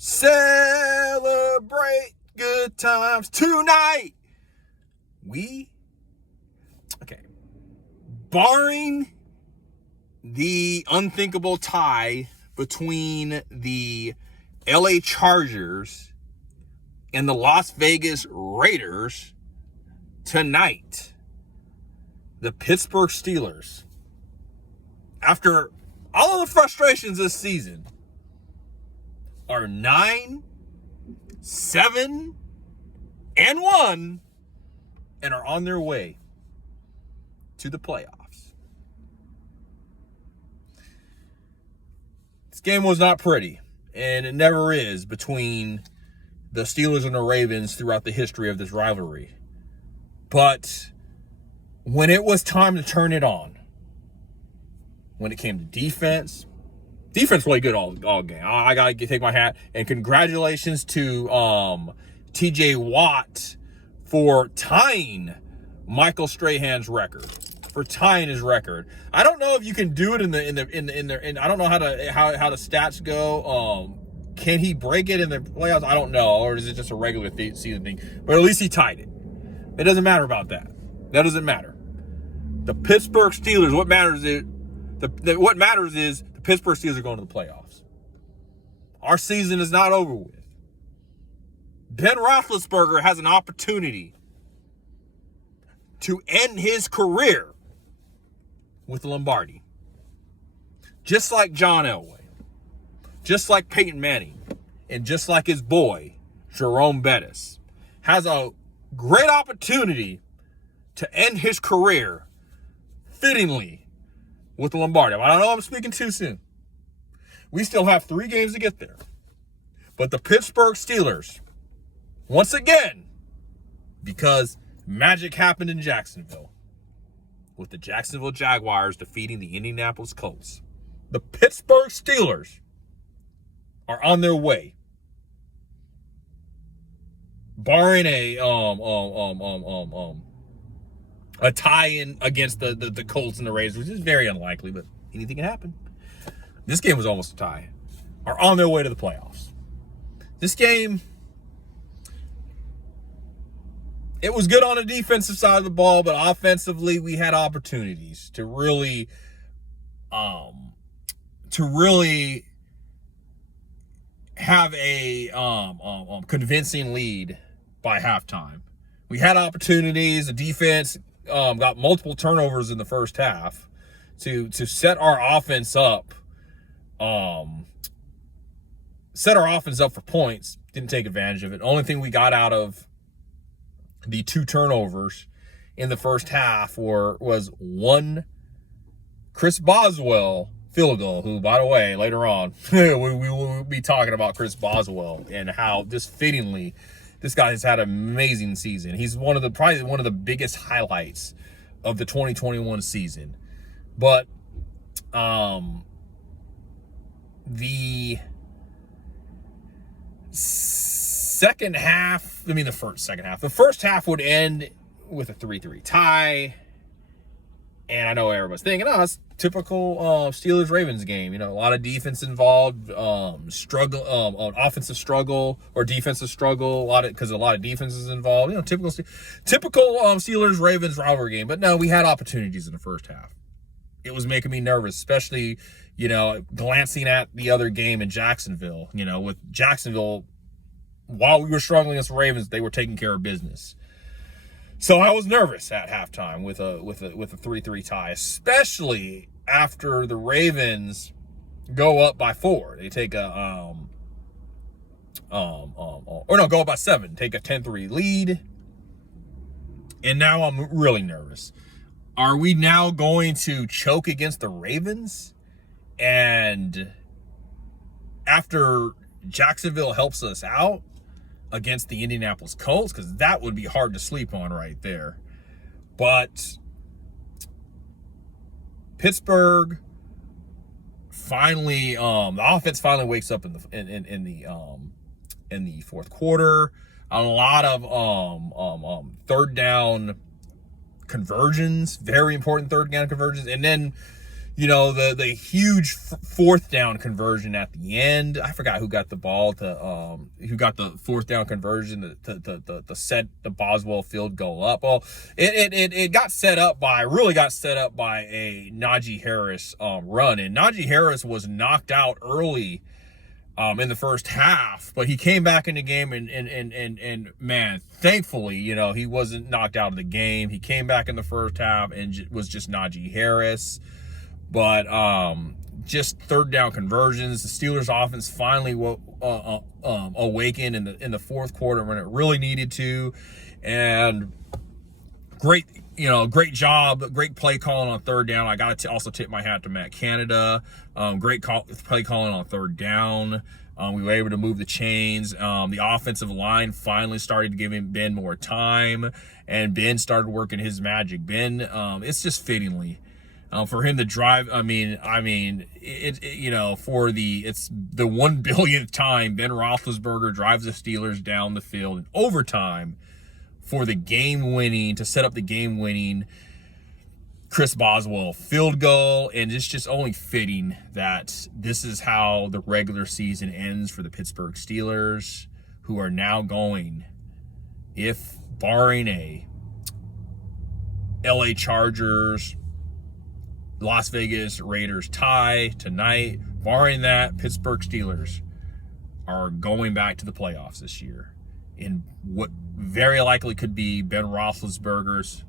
Celebrate good times tonight. Barring the unthinkable tie between the LA Chargers and the Las Vegas Raiders tonight, the Pittsburgh Steelers, after all of the frustrations this season, are 9-7-1 and are on their way to the playoffs. This game was not pretty, and it never is, between the Steelers and the Ravens throughout the history of this rivalry. But when it was time to turn it on, when it came to defense played good all game. I got to take my hat, and congratulations to TJ Watt for tying Michael Strahan's record. I don't know if you can do it in the I don't know how the stats go. Can he break it in the playoffs? I don't know, or is it just a regular season thing? But at least he tied it. It doesn't matter about that. That doesn't matter. The Pittsburgh Steelers. What matters is the Pittsburgh Steelers are going to the playoffs. Our season is not over with. Ben Roethlisberger has an opportunity to end his career with Lombardi. Just like John Elway. Just like Peyton Manning. And just like his boy, Jerome Bettis, has a great opportunity to end his career fittingly with Lombardi. I don't know if I'm speaking too soon. We still have 3 games to get there. But the Pittsburgh Steelers, once again, because magic happened in Jacksonville, with the Jacksonville Jaguars defeating the Indianapolis Colts, the Pittsburgh Steelers are on their way. Barring a tie-in against the Colts and the Raiders, which is very unlikely, but anything can happen. This game was almost a tie. Are on their way to the playoffs. This game, it was good on the defensive side of the ball, but offensively we had opportunities to really have a convincing lead by halftime. We had opportunities. The defense got multiple turnovers in the first half to set our offense up. Set our offense up for points. Didn't take advantage of it. Only thing we got out of the 2 turnovers in the first half was one Chris Boswell field goal, who, by the way, later on, we will be talking about Chris Boswell and how just fittingly this guy has had an amazing season. He's probably one of the biggest highlights of the 2021 season. But the first half would end with a 3-3 tie. And I know everybody's thinking, it's typical Steelers-Ravens game. You know, a lot of defense involved, offensive struggle or defensive struggle, because a lot of defense is involved. You know, typical Steelers-Ravens rivalry game. But no, we had opportunities in the first half. It was making me nervous, especially, glancing at the other game in Jacksonville. With Jacksonville, while we were struggling against the Ravens, they were taking care of business. So I was nervous at halftime with a 3-3 tie, especially after the Ravens go up by 4. They take go up by 7, take a 10-3 lead. And now I'm really nervous. Are we now going to choke against the Ravens? And after Jacksonville helps us out against the Indianapolis Colts, because that would be hard to sleep on right there. But Pittsburgh finally, the offense finally wakes up in the fourth quarter. A lot of third down conversions, very important third down conversions, and then the huge fourth down conversion at the end. I forgot who got the ball who got the fourth down conversion to set the Boswell field goal up. Well, it got set up by a Najee Harris run, and Najee Harris was knocked out early in the first half, but he came back in the game and man, thankfully, he wasn't knocked out of the game. He came back in the first half and was just Najee Harris. But just third down conversions. The Steelers offense finally awakened in the fourth quarter when it really needed to, and great job, great play calling on third down. I got to also tip my hat to Matt Canada. Great play calling on third down. We were able to move the chains. The offensive line finally started giving Ben more time, and Ben started working his magic. Ben, it's just fittingly. For him to drive, it's the 1 billionth time Ben Roethlisberger drives the Steelers down the field in overtime for to set up the game-winning Chris Boswell field goal, and it's just only fitting that this is how the regular season ends for the Pittsburgh Steelers, who are now going, if barring a LA Chargers, Las Vegas Raiders tie tonight, barring that, Pittsburgh Steelers are going back to the playoffs this year in what very likely could be Ben Roethlisberger's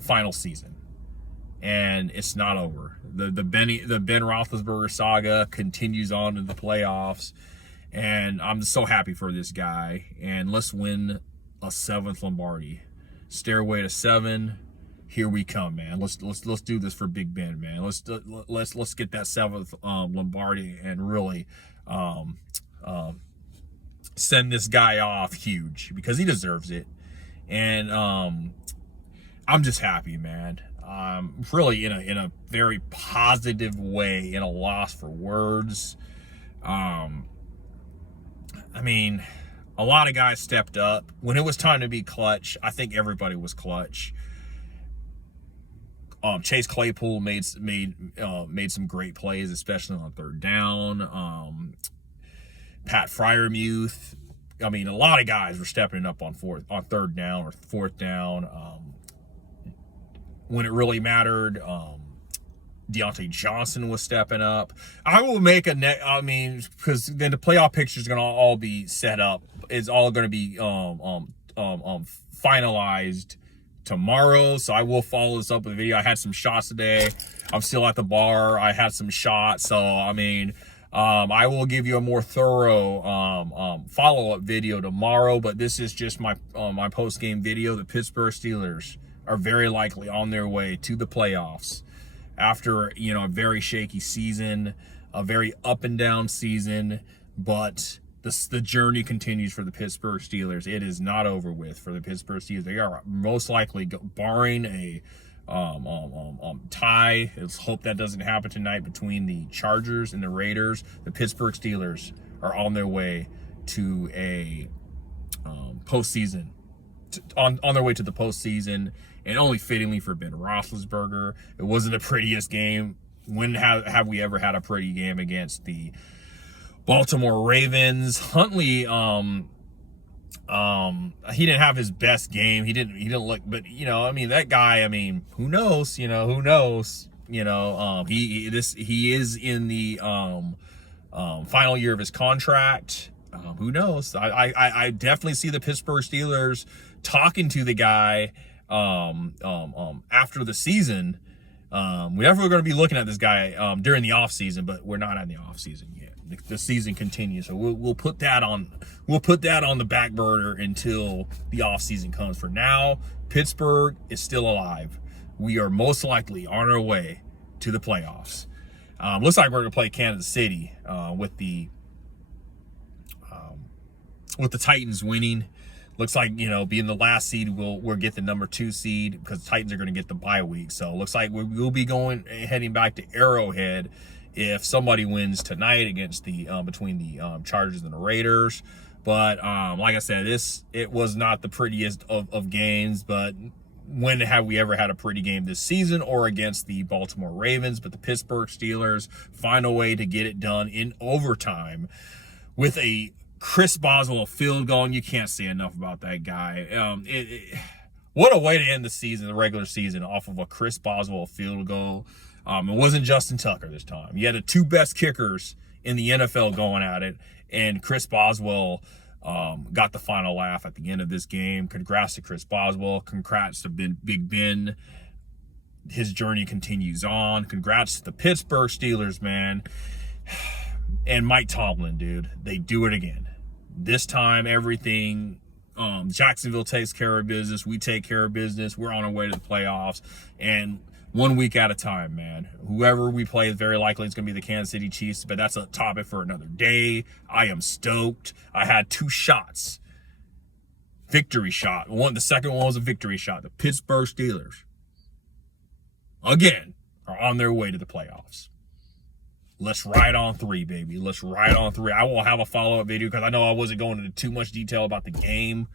final season. And it's not over. The Ben Roethlisberger saga continues on in the playoffs, and I'm so happy for this guy. And let's win a 7th Lombardi. Stairway to 7. Here we come, man. Let's do this for Big Ben, man. Let's get that 7th Lombardi and really send this guy off huge, because he deserves it. And I'm just happy, man. Really in a very positive way, in a loss for words. A lot of guys stepped up when it was time to be clutch. I think everybody was clutch. Chase Claypool made some great plays, especially on third down. Pat Freiermuth. A lot of guys were stepping up on third down or fourth down. When it really mattered, Deontay Johnson was stepping up. I will make because then the playoff picture is going to all be set up. It's all going to be finalized tomorrow, so I will follow this up with a video. I had some shots today. I'm still at the bar. I had some shots, so I will give you a more thorough follow-up video tomorrow, but this is just my post-game video. The Pittsburgh Steelers are very likely on their way to the playoffs after a very shaky season, a very up and down season, but the journey continues for the Pittsburgh Steelers. It is not over with for the Pittsburgh Steelers. They are most likely, barring a tie. Let's hope that doesn't happen tonight between the Chargers and the Raiders. The Pittsburgh Steelers are on their way to a postseason, on their way to the postseason, and only fittingly for Ben Roethlisberger. It wasn't the prettiest game. When have we ever had a pretty game against the Baltimore Ravens? Huntley, he didn't have his best game. He didn't look, but that guy, who knows? He is in the final year of his contract. Who knows? I definitely see the Pittsburgh Steelers talking to the guy after the season. We're definitely going to be looking at this guy during the offseason, but we're not in the offseason yet. The season continues, so we'll put that on the back burner until the offseason comes. For now, Pittsburgh is still alive. We are most likely on our way to the playoffs. Looks like we're going to play Kansas City with the Titans winning. Looks like, being the last seed, we'll get the number 2 seed, because the Titans are going to get the bye week. So it looks like we'll be heading back to Arrowhead if somebody wins tonight against between the Chargers and the Raiders. But like I said, it was not the prettiest of games, but when have we ever had a pretty game this season or against the Baltimore Ravens? But the Pittsburgh Steelers find a way to get it done in overtime with a Chris Boswell field goal. And you can't say enough about that guy. What a way to end the season, the regular season, off of a Chris Boswell field goal. It wasn't Justin Tucker this time. You had the two best kickers in the NFL going at it, and Chris Boswell got the final laugh at the end of this game. Congrats to Chris Boswell. Congrats to Big Ben. His journey continues on. Congrats to the Pittsburgh Steelers, man. And Mike Tomlin, dude. They do it again. This time, everything... Jacksonville takes care of business. We take care of business. We're on our way to the playoffs. And 1 week at a time, man. Whoever we play, very likely it's going to be the Kansas City Chiefs, but that's a topic for another day. I am stoked. I had 2 shots. Victory shot. The second one was a victory shot. The Pittsburgh Steelers, again, are on their way to the playoffs. Let's ride on 3, baby. Let's ride on 3. I won't have a follow-up video because I know I wasn't going into too much detail about the game.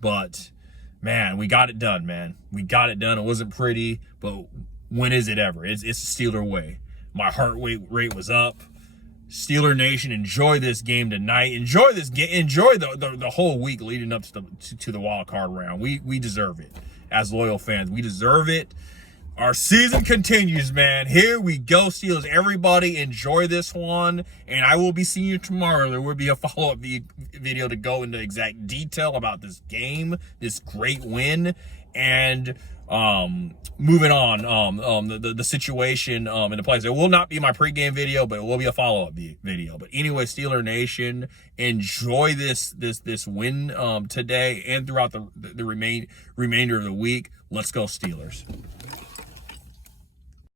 But, man, we got it done, man. We got it done. It wasn't pretty, but when is it ever? It's the Steeler way. My heart rate was up. Steeler Nation, enjoy this game tonight. Enjoy this game. Enjoy the whole week leading up to the wild card round. We deserve it as loyal fans. We deserve it. Our season continues, man. Here we go, Steelers. Everybody enjoy this one. And I will be seeing you tomorrow. There will be a follow-up video to go into exact detail about this game, this great win. And moving on, the situation in the place. It will not be my pregame video, but it will be a follow-up video. But anyway, Steeler Nation, enjoy this win today and throughout the remainder of the week. Let's go, Steelers.